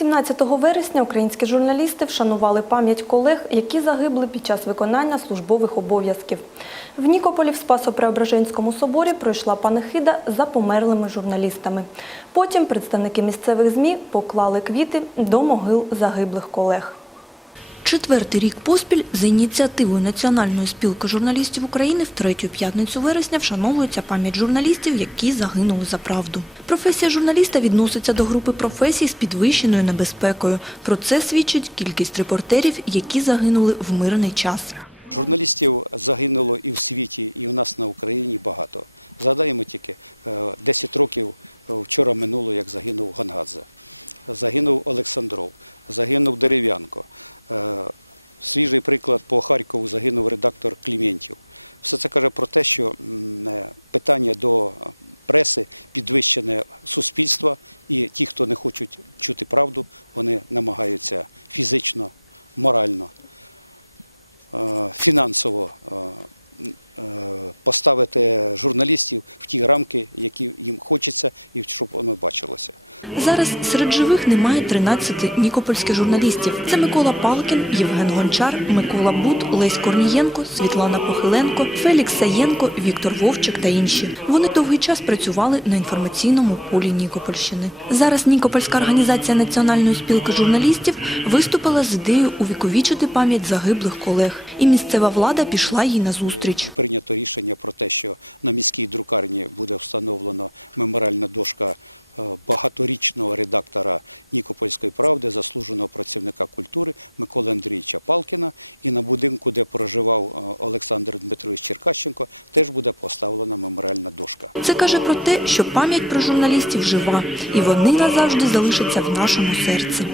17 вересня українські журналісти вшанували пам'ять колег, які загибли під час виконання службових обов'язків. В Нікополі в Спасо-Преображенському соборі пройшла панихида за померлими журналістами. Потім представники місцевих ЗМІ поклали квіти до могил загиблих колег. Четвертий рік поспіль за ініціативою Національної спілки журналістів України в третю п'ятницю вересня вшановується пам'ять журналістів, які загинули за правду. Професія журналіста відноситься до групи професій з підвищеною небезпекою. Про це свідчить кількість репортерів, які загинули в мирний час. Журналістів загинуло і в світі, і у нас на Україні багато. Згадаємо тільки е, 10 років е, вчора минуло, як загинув Гонгадзе. Загинув Олександров, загинув Дерев'янко. Е, Свіжий приклад по Харкову загинув редактор Кліментів. Все це каже про те, що е, питання до преси підвищене суспільства, і ті, хто не хочуть чути правду, вони намагаються фізично, морально е, фінансово поставити журналістів в ті рамки, які їм хочеться, і щоб воно бачилося. Зараз серед живих немає 13 нікопольських журналістів. Це Микола Палкін, Євген Гончар, Микола Бут, Лесь Корнієнко, Світлана Похиленко, Фелікс Саєнко, Віктор Вовчик та інші. Вони довгий час працювали на інформаційному полі Нікопольщини. Зараз Нікопольська організація Національної спілки журналістів виступила з ідеєю увіковічити пам'ять загиблих колег. І місцева влада пішла їй назустріч. Прийнято рішення про те, що на міській друкарні буде встановлено меморіальна дошка е, багаторічного редактора Нікопольської правди, заслуженого працівника культури Миколи Андрійовича Палкіна. І на будинку, де проживав е, Олександр Дмитрович Черкащенко, теж буде поставлена меморіальна дошка. Це каже про те, що пам'ять про журналістів жива, і вони назавжди залишаться в нашому серці.